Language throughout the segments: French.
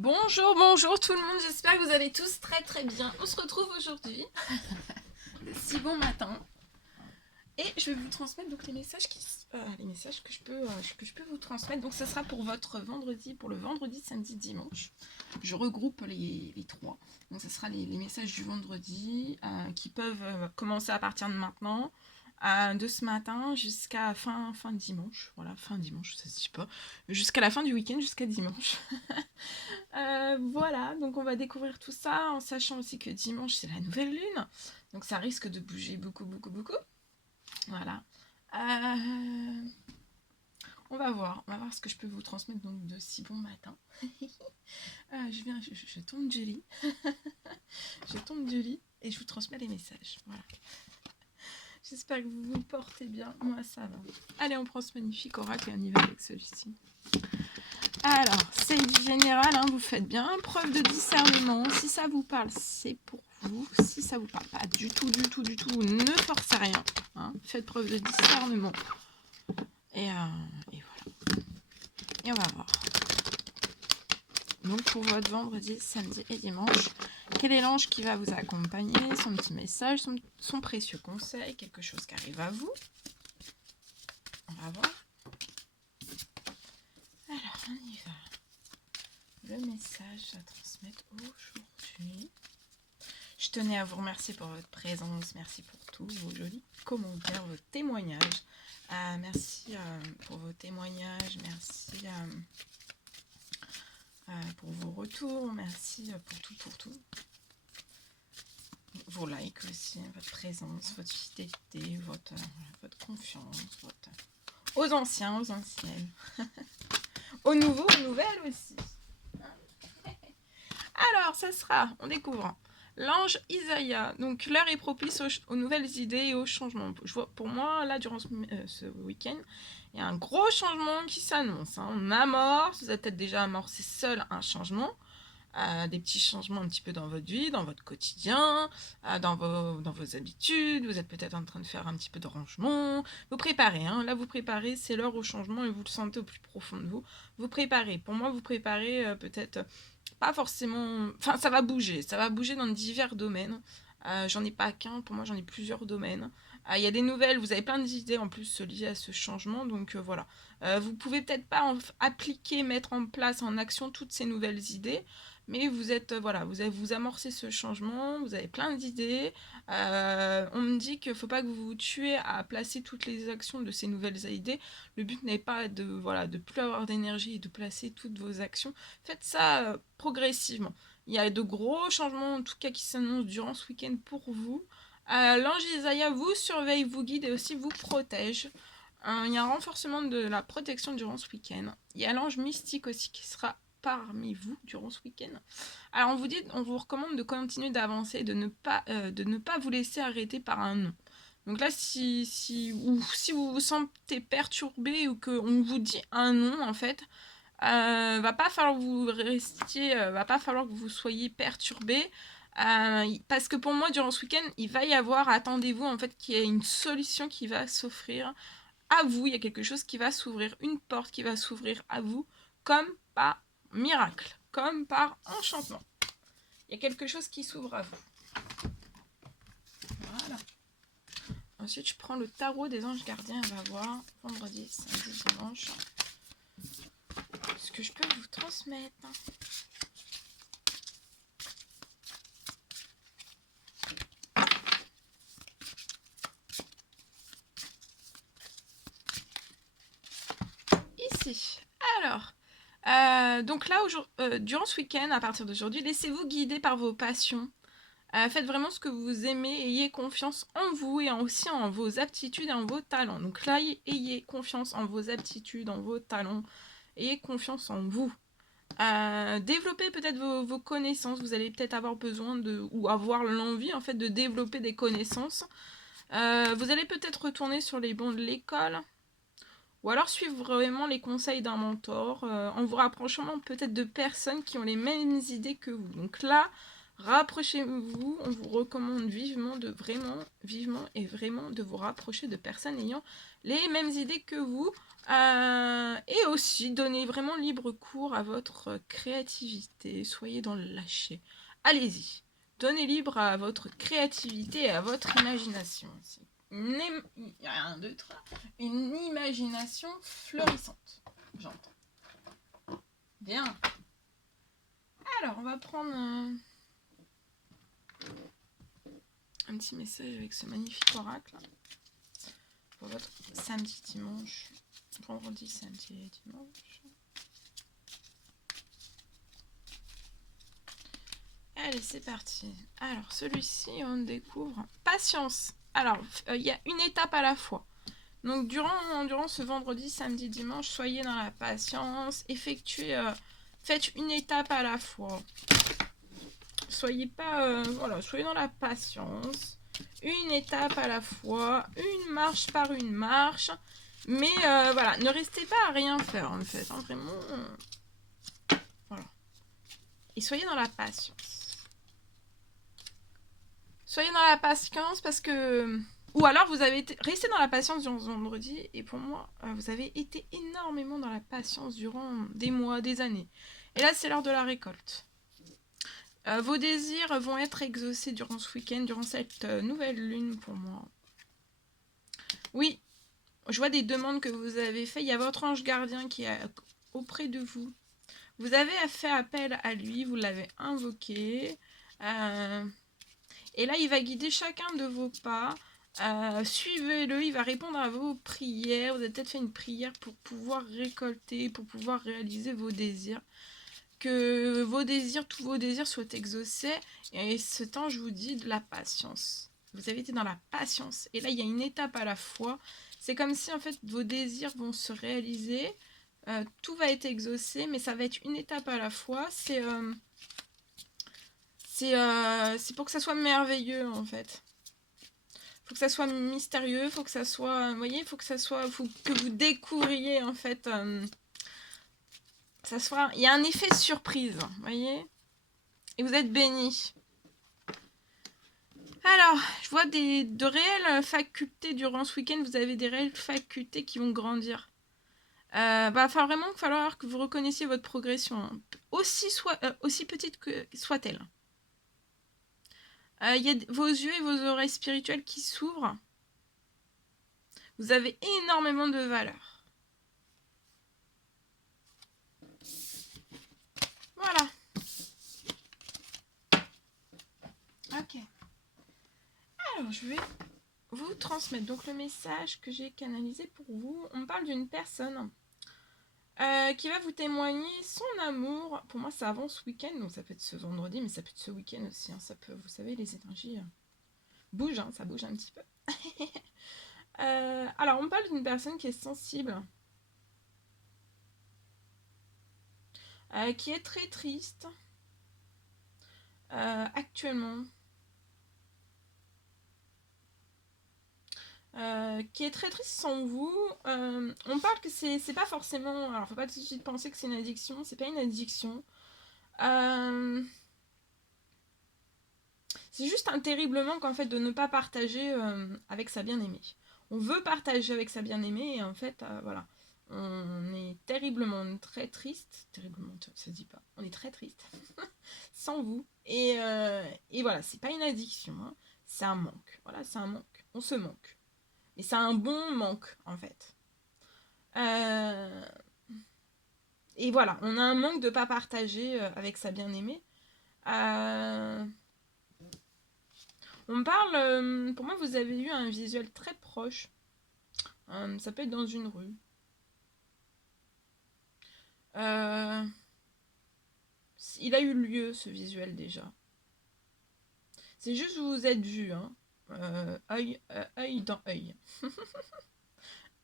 Bonjour, bonjour tout le monde, j'espère que vous allez tous très très bien. On se retrouve aujourd'hui, de si bon matin, et je vais vous transmettre donc les messages que je peux vous transmettre. Donc ça sera pour votre vendredi, pour le vendredi, samedi, dimanche. Je regroupe les trois. Donc ça sera les messages du vendredi qui peuvent commencer à partir de maintenant. De ce matin jusqu'à fin dimanche, voilà, fin dimanche, ça se dit pas, jusqu'à la fin du week-end, jusqu'à dimanche. Voilà, donc on va découvrir tout ça en sachant aussi que dimanche c'est la nouvelle lune, donc ça risque de bouger beaucoup, beaucoup, beaucoup. Voilà. Euh, on va voir ce que je peux vous transmettre donc de si bon matin. Je tombe du lit, je tombe du lit et je vous transmets les messages. Voilà. J'espère que vous vous portez bien, moi ça va. Allez, on prend ce magnifique oracle et on y va avec celui-ci. Alors, c'est général, hein, vous faites bien preuve de discernement. Si ça vous parle, c'est pour vous. Si ça vous parle pas du tout, ne forcez rien. Hein. Faites preuve de discernement. Et voilà. Et on va voir. Donc, pour votre vendredi, samedi et dimanche, quel est l'ange qui va vous accompagner? Son petit message, son précieux conseil, quelque chose qui arrive à vous. On va voir. Alors, on y va. Le message à transmettre aujourd'hui. Je tenais à vous remercier pour votre présence, merci pour tous vos jolis commentaires, vos témoignages. Merci pour vos témoignages, merci pour vos retours, merci pour tout. Vos likes aussi, votre présence, votre fidélité, votre confiance, aux anciens, aux anciennes, aux nouveaux, aux nouvelles aussi. Alors, ça sera, on découvre, l'ange Isaïa. Donc, l'heure est propice aux nouvelles idées et aux changements. Pour moi, là, durant ce week-end, il y a un gros changement qui s'annonce. Hein. On amorce, vous avez peut-être déjà amorcé seul un changement. Des petits changements un petit peu dans votre vie, dans votre quotidien, dans vos habitudes. Vous êtes peut-être en train de faire un petit peu de rangement. Vous préparez, hein. Là vous préparez, c'est l'heure au changement et vous le sentez au plus profond de vous. Vous préparez. Pour moi, vous préparez peut-être pas forcément. Enfin, ça va bouger dans divers domaines. J'en ai pas qu'un, pour moi j'en ai plusieurs domaines. Il y a des nouvelles, vous avez plein d'idées en plus liées à ce changement, donc voilà. Vous pouvez peut-être pas appliquer, mettre en place, en action toutes ces nouvelles idées, mais vous êtes, voilà, vous amorcez ce changement, vous avez plein d'idées. On me dit qu'il ne faut pas que vous vous tuez à placer toutes les actions de ces nouvelles idées. Le but n'est pas de plus avoir d'énergie et de placer toutes vos actions. Faites ça progressivement. Il y a de gros changements, en tout cas, qui s'annoncent durant ce week-end pour vous. L'ange Isaïa vous surveille, vous guide et aussi vous protège. Il y a un renforcement de la protection durant ce week-end. Il y a l'ange mystique aussi qui sera parmi vous durant ce week-end. Alors on vous recommande de continuer d'avancer, de ne pas vous laisser arrêter par un non. Donc là, si vous vous sentez perturbé ou qu'on vous dit un non, en fait, va pas falloir que vous restiez, va pas falloir que vous soyez perturbé. Parce que pour moi, durant ce week-end, il va y avoir, attendez-vous, en fait, qu'il y ait une solution qui va s'offrir à vous. Il y a quelque chose qui va s'ouvrir, une porte qui va s'ouvrir à vous, comme par miracle, comme par enchantement. Il y a quelque chose qui s'ouvre à vous. Voilà. Ensuite, je prends le tarot des anges gardiens. On va voir vendredi, samedi, dimanche ce que je peux vous transmettre. Ici. Alors, donc là, durant ce week-end, à partir d'aujourd'hui, laissez-vous guider par vos passions. Faites vraiment ce que vous aimez, ayez confiance en vous et aussi en vos aptitudes et en vos talents. Donc là, ayez confiance en vos aptitudes, en vos talents, ayez confiance en vous. Développez peut-être vos connaissances, vous allez peut-être avoir besoin ou avoir l'envie en fait de développer des connaissances. Vous allez peut-être retourner sur les bancs de l'école, ou alors suivre vraiment les conseils d'un mentor, en vous rapprochant peut-être de personnes qui ont les mêmes idées que vous. Donc là, Rapprochez-vous, on vous recommande vivement et vraiment de vous rapprocher de personnes ayant les mêmes idées que vous. Et aussi, donnez vraiment libre cours à votre créativité. Soyez dans le lâcher. Allez-y. Donnez libre à votre créativité et à votre imagination aussi. Un, deux, trois. Une imagination florissante. J'entends. Bien. Alors, on va prendre un petit message avec ce magnifique oracle pour votre samedi, dimanche, vendredi, samedi et dimanche. Allez, c'est parti. Alors, celui-ci, on découvre patience. Alors, il y a une étape à la fois. Donc, durant ce vendredi, samedi, dimanche, soyez dans la patience. Faites une étape à la fois. Soyez pas... soyez dans la patience. Une étape à la fois. Une marche par une marche. Mais voilà, ne restez pas à rien faire, en fait. Hein, vraiment... voilà. Et soyez dans la patience. Soyez dans la patience parce que... Ou alors vous avez resté dans la patience durant ce vendredi et pour moi, vous avez été énormément dans la patience durant des mois, des années. Et là, c'est l'heure de la récolte. Vos désirs vont être exaucés durant ce week-end, durant cette nouvelle lune pour moi. Oui, je vois des demandes que vous avez faites. Il y a votre ange gardien qui est auprès de vous. Vous avez fait appel à lui, vous l'avez invoqué. Et là, il va guider chacun de vos pas. Suivez-le, il va répondre à vos prières. Vous avez peut-être fait une prière pour pouvoir récolter, pour pouvoir réaliser vos désirs. Que vos désirs, tous vos désirs soient exaucés. Et ce temps, je vous dis, de la patience. Vous avez été dans la patience. Et là, il y a une étape à la fois. C'est comme si, en fait, vos désirs vont se réaliser. Tout va être exaucé, mais ça va être une étape à la fois. C'est pour que ça soit merveilleux, en fait. Faut que ça soit mystérieux, faut que ça soit... Vous voyez, faut que vous découvriez, en fait... il y a un effet surprise, vous voyez. Et vous êtes bénis. Alors, je vois de réelles facultés durant ce week-end. Vous avez des réelles facultés qui vont grandir. Va falloir que vous reconnaissiez votre progression. Hein. Aussi petite que soit-elle. Il y a vos yeux et vos oreilles spirituelles qui s'ouvrent. Vous avez énormément de valeur. Voilà. Ok. Alors, je vais vous transmettre donc le message que j'ai canalisé pour vous. On parle d'une personne qui va vous témoigner son amour. Pour moi, c'est avant ce week-end, donc ça peut être ce vendredi, mais ça peut être ce week-end aussi. Hein. Ça peut, vous savez, les énergies bougent, hein, ça bouge un petit peu. Alors, on parle d'une personne qui est sensible, qui est très triste actuellement. Qui est très triste sans vous. On parle que c'est pas forcément... Alors, faut pas tout de suite penser que c'est une addiction. C'est pas une addiction. C'est juste un terrible manque, en fait, de ne pas partager avec sa bien-aimée. On veut partager avec sa bien-aimée et en fait, voilà. On est terriblement très triste. Terriblement, ça se dit pas. On est très triste. sans vous. Et voilà, c'est pas une addiction. Hein. C'est un manque. Voilà, c'est un manque. On se manque. Et c'est un bon manque, en fait. Et voilà, on a un manque de ne pas partager avec sa bien-aimée. On parle... pour moi, vous avez eu un visuel très proche. Ça peut être dans une rue. Il a eu lieu, ce visuel, déjà. C'est juste que vous vous êtes vus, hein. Œil dans œil.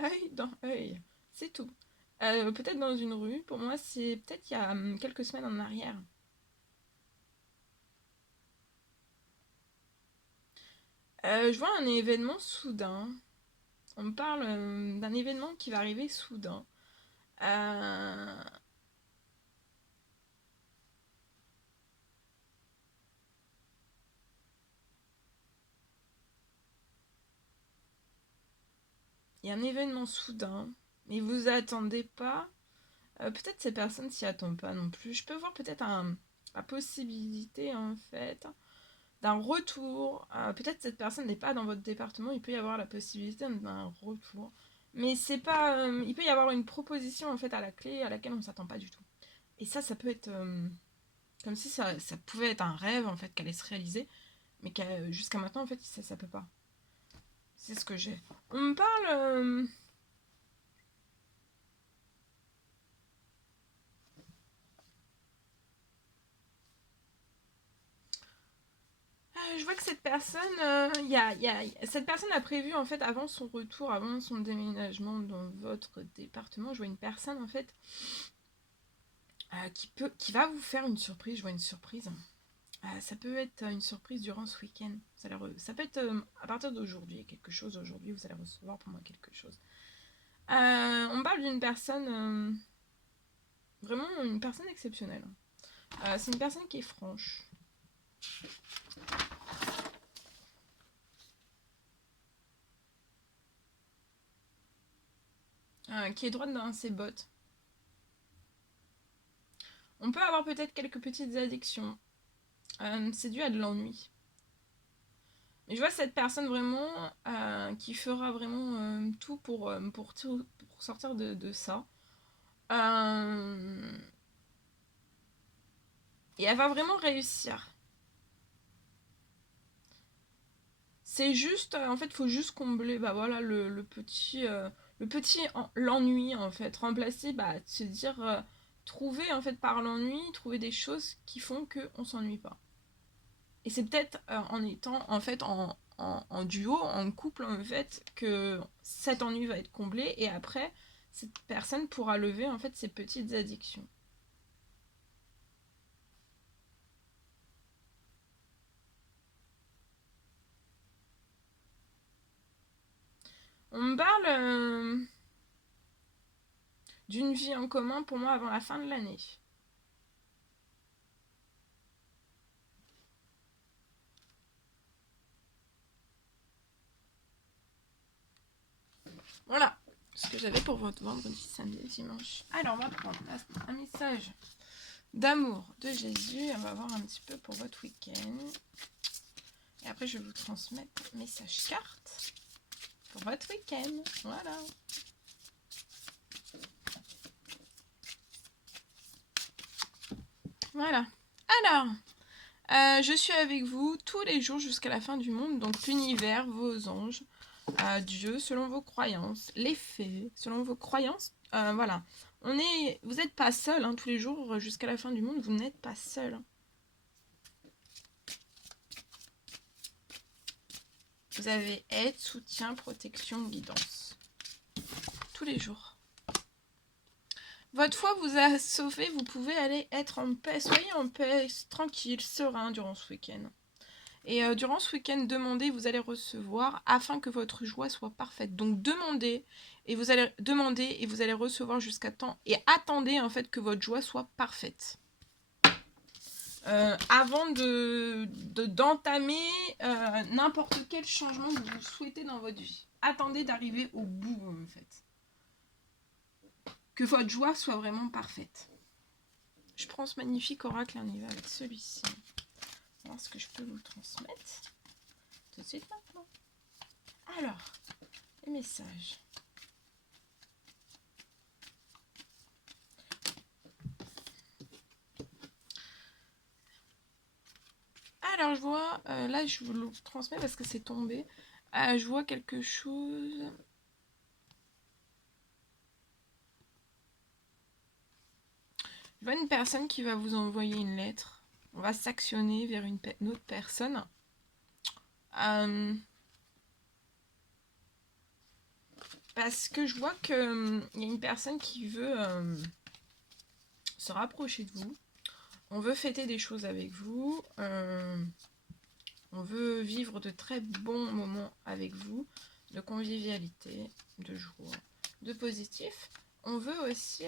Œil dans œil. C'est tout. Peut-être dans une rue. Pour moi, c'est peut-être il y a quelques semaines en arrière. Je vois un événement soudain. On me parle d'un événement qui va arriver soudain. Il y a un événement soudain, mais vous attendez pas. Peut-être ces personnes s'y attendent pas non plus. Je peux voir peut-être la possibilité en fait d'un retour. Peut-être cette personne n'est pas dans votre département, il peut y avoir la possibilité d'un retour. Mais c'est pas. Il peut y avoir une proposition en fait à la clé à laquelle on ne s'attend pas du tout. Et ça peut être comme si ça pouvait être un rêve en fait qu'elle allait se réaliser, mais jusqu'à maintenant en fait ça peut pas. C'est ce que j'ai. On me parle. Je vois que cette personne, cette personne a prévu en fait avant son retour, avant son déménagement dans votre département. Je vois une personne en fait qui va vous faire une surprise. Je vois une surprise. Ça peut être une surprise durant ce week-end. Ça peut être à partir d'aujourd'hui, quelque chose aujourd'hui, vous allez recevoir pour moi quelque chose. On parle d'une personne, vraiment une personne exceptionnelle. C'est une personne qui est franche. Qui est droite dans ses bottes. On peut avoir peut-être quelques petites addictions. C'est dû à de l'ennui. Mais je vois cette personne vraiment qui fera vraiment tout pour sortir de ça. Et elle va vraiment réussir. C'est juste, en fait, il faut juste combler voilà, le petit, l'ennui, en fait. Remplacer, se dire, trouver, en fait, par l'ennui, trouver des choses qui font qu'on ne s'ennuie pas. Et c'est peut-être en étant en fait en duo, en couple en fait, que cet ennui va être comblé et après cette personne pourra lever en fait ses petites addictions. On me parle d'une vie en commun pour moi avant la fin de l'année. Voilà ce que j'avais pour votre vendredi, samedi et dimanche. Alors on va prendre un message d'amour de Jésus. On va voir un petit peu pour votre week-end. Et après je vais vous transmettre message carte pour votre week-end. Voilà. Voilà. Alors, je suis avec vous tous les jours jusqu'à la fin du monde. Donc l'univers, vos anges, Dieu, selon vos croyances, les faits, selon vos croyances. Voilà. Vous n'êtes pas seul hein, tous les jours jusqu'à la fin du monde. Vous n'êtes pas seul. Vous avez aide, soutien, protection, guidance. Tous les jours. Votre foi vous a sauvé. Vous pouvez aller être en paix. Soyez en paix, tranquille, serein durant ce week-end. Et durant ce week-end, demandez, vous allez recevoir afin que votre joie soit parfaite. Donc demandez et vous allez recevoir jusqu'à temps. Et attendez en fait que votre joie soit parfaite. Avant d'entamer n'importe quel changement que vous souhaitez dans votre vie. Attendez d'arriver au bout en fait. Que votre joie soit vraiment parfaite. Je prends ce magnifique oracle et on y va avec celui-ci. On va voir ce que je peux vous transmettre. Tout de suite maintenant. Alors, les messages. Alors, je vois, là, je vous le transmets parce que c'est tombé. Je vois quelque chose. Je vois une personne qui va vous envoyer une lettre. On va s'actionner vers une autre personne. Parce que je vois qu'il y a une personne qui veut se rapprocher de vous. On veut fêter des choses avec vous. On veut vivre de très bons moments avec vous. De convivialité, de joie, de positif. On veut aussi...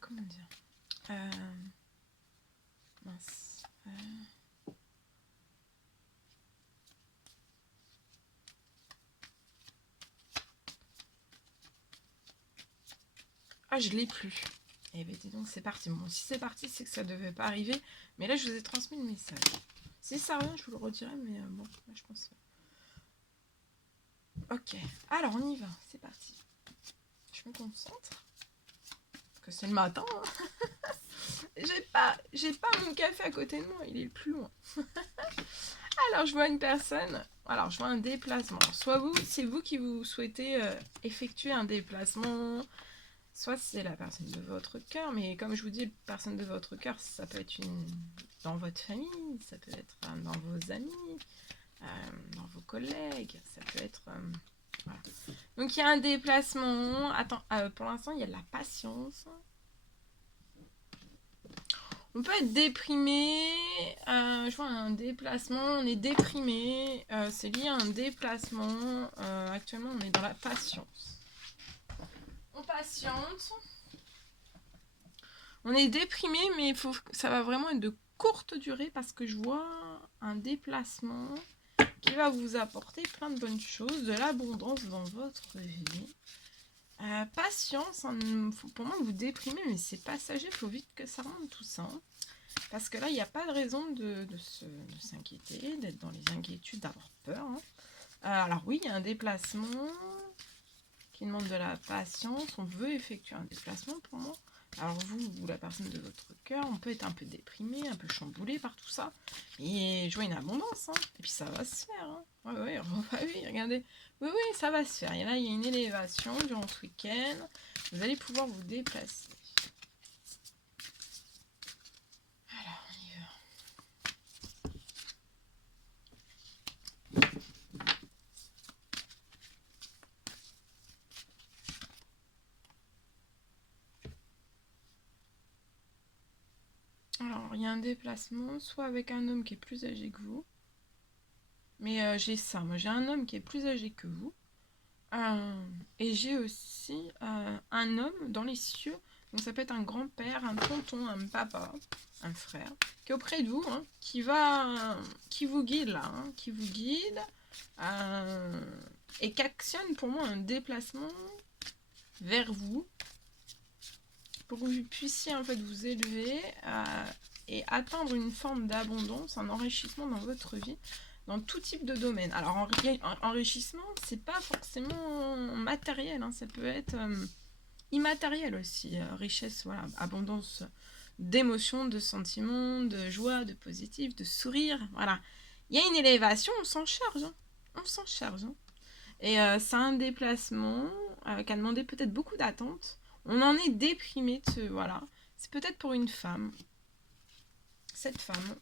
comment dire mince. Ah, je l'ai plus. Eh bien, dis donc, c'est parti. Bon, si c'est parti, c'est que ça devait pas arriver. Mais là, je vous ai transmis le message. Si ça revient, je vous le redirai, mais bon, là, je pense... Ok, alors on y va, c'est parti. Je me concentre. Parce que c'est le matin. Hein. J'ai pas mon café à côté de moi, il est le plus loin. Alors, je vois une personne. Alors, je vois un déplacement. Soit vous, c'est vous qui vous souhaitez effectuer un déplacement. Soit c'est la personne de votre cœur. Mais comme je vous dis, personne de votre cœur, ça peut être dans votre famille. Ça peut être dans vos amis. Dans vos collègues. Ça peut être... voilà. Donc, il y a un déplacement. Attends, pour l'instant, il y a de la patience. On peut être déprimé, je vois un déplacement, on est déprimé, c'est lié à un déplacement, actuellement on est dans la patience. On patiente, on est déprimé mais ça va vraiment être de courte durée parce que je vois un déplacement qui va vous apporter plein de bonnes choses, de l'abondance dans votre vie. Patience, hein, pour moi vous déprimez mais c'est passager, il faut vite que ça remonte tout ça. Hein. Parce que là, il n'y a pas de raison de s'inquiéter, d'être dans les inquiétudes, d'avoir peur. Hein. Alors oui, il y a un déplacement qui demande de la patience. On veut effectuer un déplacement pour moi. Alors vous, la personne de votre cœur, on peut être un peu déprimé, un peu chamboulé par tout ça. Mais je vois une abondance. Hein. Et puis ça va se faire. Hein. Oui, regardez. Oui, ça va se faire. Et là, il y a une élévation durant ce week-end. Vous allez pouvoir vous déplacer. Alors, il y a un déplacement, soit avec un homme qui est plus âgé que vous. Mais j'ai ça, moi j'ai un homme qui est plus âgé que vous. Et j'ai aussi un homme dans les cieux. Donc ça peut être un grand-père, un tonton, un papa, un frère, qui est auprès de vous, hein, qui vous guide là, hein, qui vous guide. Et qui actionne pour moi un déplacement vers vous. Pour que vous puissiez en fait vous élever et atteindre une forme d'abondance, un enrichissement dans votre vie, dans tout type de domaine. Alors enrichissement, c'est pas forcément matériel, hein, ça peut être immatériel aussi, richesse, voilà, abondance d'émotions, de sentiments, de joie, de positif, de sourire, voilà. Il y a une élévation, on s'en charge, hein. On s'en charge. Hein. Et c'est un déplacement qui a demandé peut-être beaucoup d'attente. On en est déprimé, voilà. C'est peut-être pour une femme. Cette femme.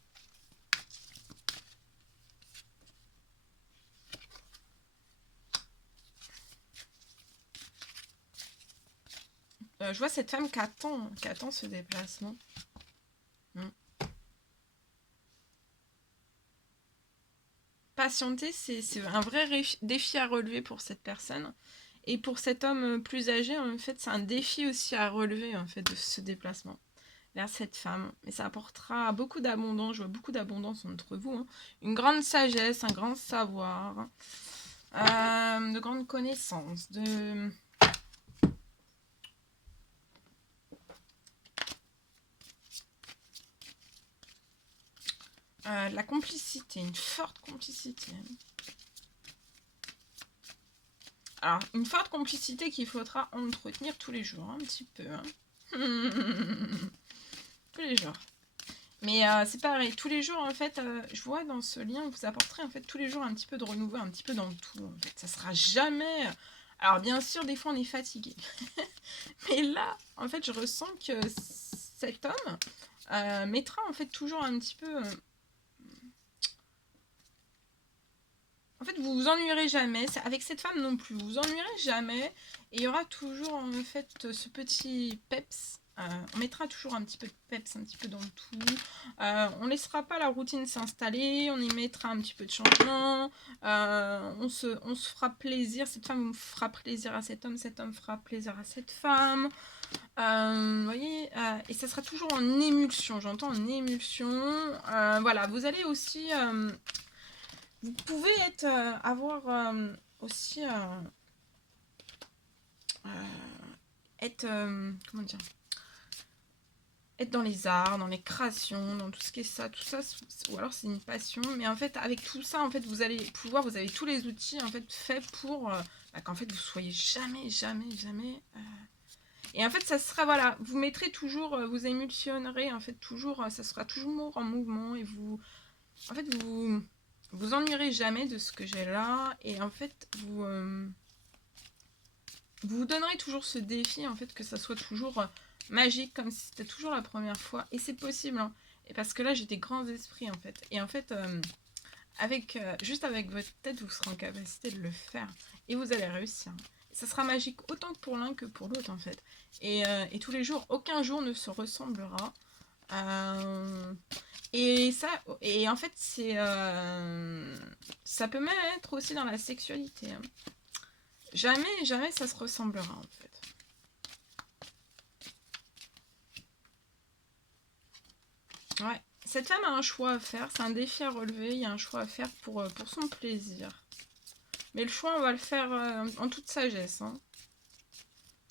Je vois cette femme qui attend ce déplacement. Patienter, c'est un vrai défi à relever pour cette personne. Et pour cet homme plus âgé, en fait, c'est un défi aussi à relever, en fait, de ce déplacement vers cette femme. Mais ça apportera beaucoup d'abondance, je vois beaucoup d'abondance entre vous. Hein. Une grande sagesse, un grand savoir, de grandes connaissances, la complicité, une forte complicité. Alors, une forte complicité qu'il faudra entretenir tous les jours, un petit peu. Hein. Tous les jours. Mais c'est pareil, tous les jours, en fait, je vois dans ce lien, vous apporterez en fait tous les jours un petit peu de renouveau, un petit peu dans le tout. En fait. Ça sera jamais... Alors bien sûr, des fois on est fatigué. Mais là, en fait, je ressens que cet homme mettra en fait toujours un petit peu... En fait, vous vous ennuierez jamais. Avec cette femme non plus, vous vous ennuierez jamais. Et il y aura toujours en fait ce petit peps. On mettra toujours un petit peu de peps, un petit peu dans le tout. On laissera pas la routine s'installer. On y mettra un petit peu de changement. On se fera plaisir. Cette femme fera plaisir à cet homme fera plaisir à cette femme. Vous voyez, et ça sera toujours en émulsion. J'entends en émulsion. Voilà, vous allez aussi... vous pouvez avoir aussi être, comment dire, être dans les arts, dans les créations, dans tout ce qui est ça, tout ça, ou alors c'est une passion. Mais en fait, avec tout ça, en fait, vous allez pouvoir, vous avez tous les outils en fait faits pour qu'en fait vous soyez jamais. Et en fait, ça sera voilà, vous mettrez toujours, vous émulsionnerez en fait toujours, ça sera toujours en mouvement et vous, en fait, vous ennuierez jamais de ce que j'ai là et en fait vous donnerez toujours ce défi en fait que ça soit toujours magique comme si c'était toujours la première fois et c'est possible hein. Et parce que là j'ai des grands esprits en fait et en fait avec juste avec votre tête vous serez en capacité de le faire et vous allez réussir. Et ça sera magique autant pour l'un que pour l'autre en fait et tous les jours aucun jour ne se ressemblera et ça et en fait c'est ça peut même être aussi dans la sexualité hein. Jamais ça se ressemblera en fait. Ouais, cette femme a un choix à faire, c'est un défi à relever, il y a un choix à faire pour son plaisir. Mais le choix, on va le faire en toute sagesse. Hein.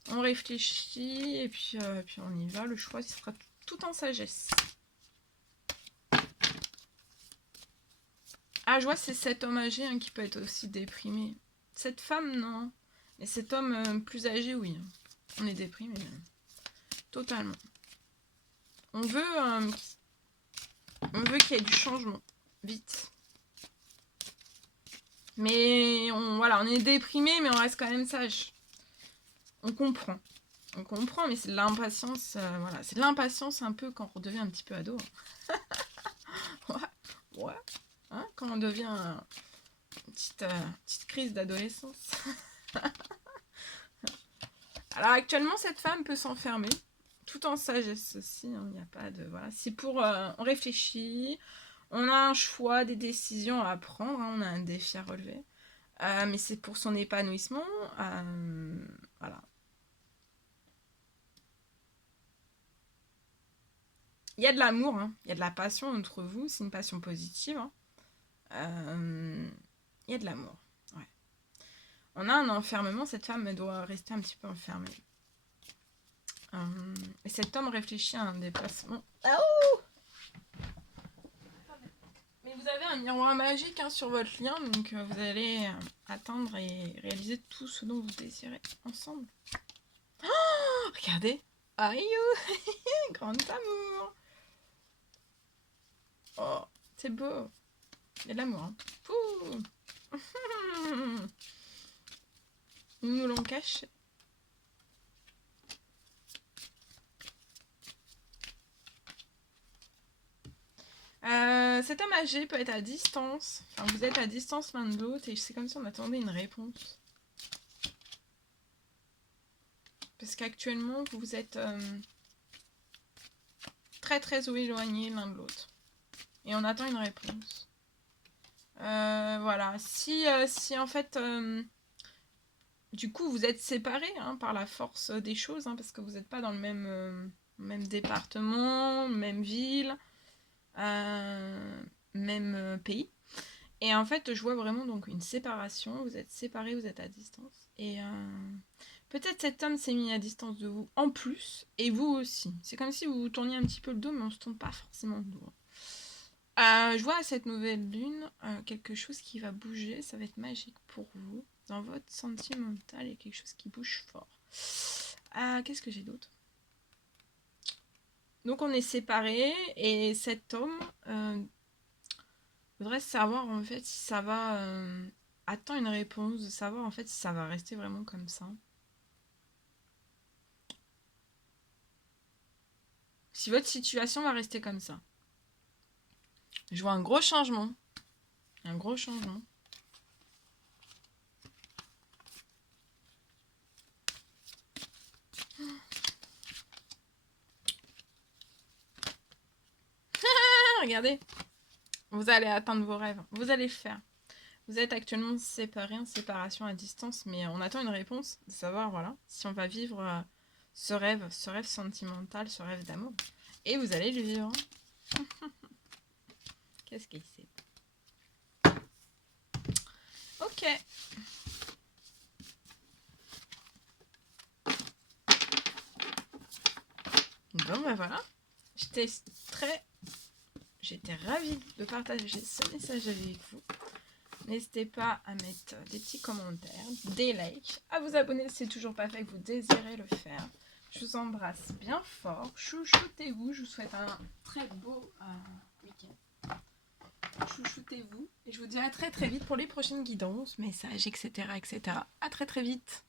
On réfléchit et puis on y va. Le choix, il sera tout en sagesse. Ah, je vois, c'est cet homme âgé hein, qui peut être aussi déprimé. Cette femme, non. Mais cet homme plus âgé, oui. On est déprimé. Totalement. On veut qu'il y ait du changement. Vite. Mais voilà, on est déprimé, mais on reste quand même sage. On comprend, mais c'est de l'impatience. Voilà, c'est de l'impatience un peu quand on devient un petit peu ado. Ouais. Hein, quand on devient une petite crise d'adolescence. Alors actuellement, cette femme peut s'enfermer, tout en sagesse aussi. Il n'y a pas de voilà. C'est pour on réfléchit. On a un choix, des décisions à prendre. Hein, on a un défi à relever. Mais c'est pour son épanouissement. Voilà. Il y a de l'amour, hein. Il y a de la passion entre vous. C'est une passion positive. Hein. Il y a de l'amour. Ouais. On a un enfermement. Cette femme doit rester un petit peu enfermée. Et cet homme réfléchit à un déplacement. Oh mais vous avez un miroir magique hein, sur votre lien, donc vous allez atteindre et réaliser tout ce dont vous désirez ensemble. Oh, regardez. Aïe, grand amour. Oh, c'est beau. Il y a de l'amour. Hein. Ils nous l'ont caché. Cet homme âgé peut être à distance. Enfin, vous êtes à distance l'un de l'autre et c'est comme si on attendait une réponse. Parce qu'actuellement, vous êtes très éloignés l'un de l'autre. Et on attend une réponse. Voilà. Si en fait, du coup, vous êtes séparés hein, par la force des choses, hein, parce que vous n'êtes pas dans le même département, même ville, même pays. Et en fait, je vois vraiment donc une séparation. Vous êtes séparés, vous êtes à distance. Et peut-être cet homme s'est mis à distance de vous en plus, et vous aussi. C'est comme si vous vous tourniez un petit peu le dos, mais on ne se tourne pas forcément le dos. Je vois à cette nouvelle lune quelque chose qui va bouger. Ça va être magique pour vous. Dans votre sentimental, il y a quelque chose qui bouge fort. Qu'est-ce que j'ai d'autre? Donc on est séparés et cet homme voudrait savoir en fait si ça va attend une réponse, de savoir en fait si ça va rester vraiment comme ça. Si votre situation va rester comme ça. Je vois un gros changement. Un gros changement. Regardez. Vous allez atteindre vos rêves. Vous allez le faire. Vous êtes actuellement séparés, en séparation à distance, mais on attend une réponse, de savoir voilà, si on va vivre ce rêve sentimental, ce rêve d'amour. Et vous allez le vivre. Qu'est-ce qu'il sait? Ok. Bon, ben voilà. J'étais ravie de partager ce message avec vous. N'hésitez pas à mettre des petits commentaires, des likes, à vous abonner si c'est toujours pas fait que vous désirez le faire. Je vous embrasse bien fort. Chouchoutez-vous. Je vous souhaite un très beau week-end. Chouchoutez-vous. Et je vous dirai très très vite pour les prochaines guidances, messages, etc. etc. À très très vite.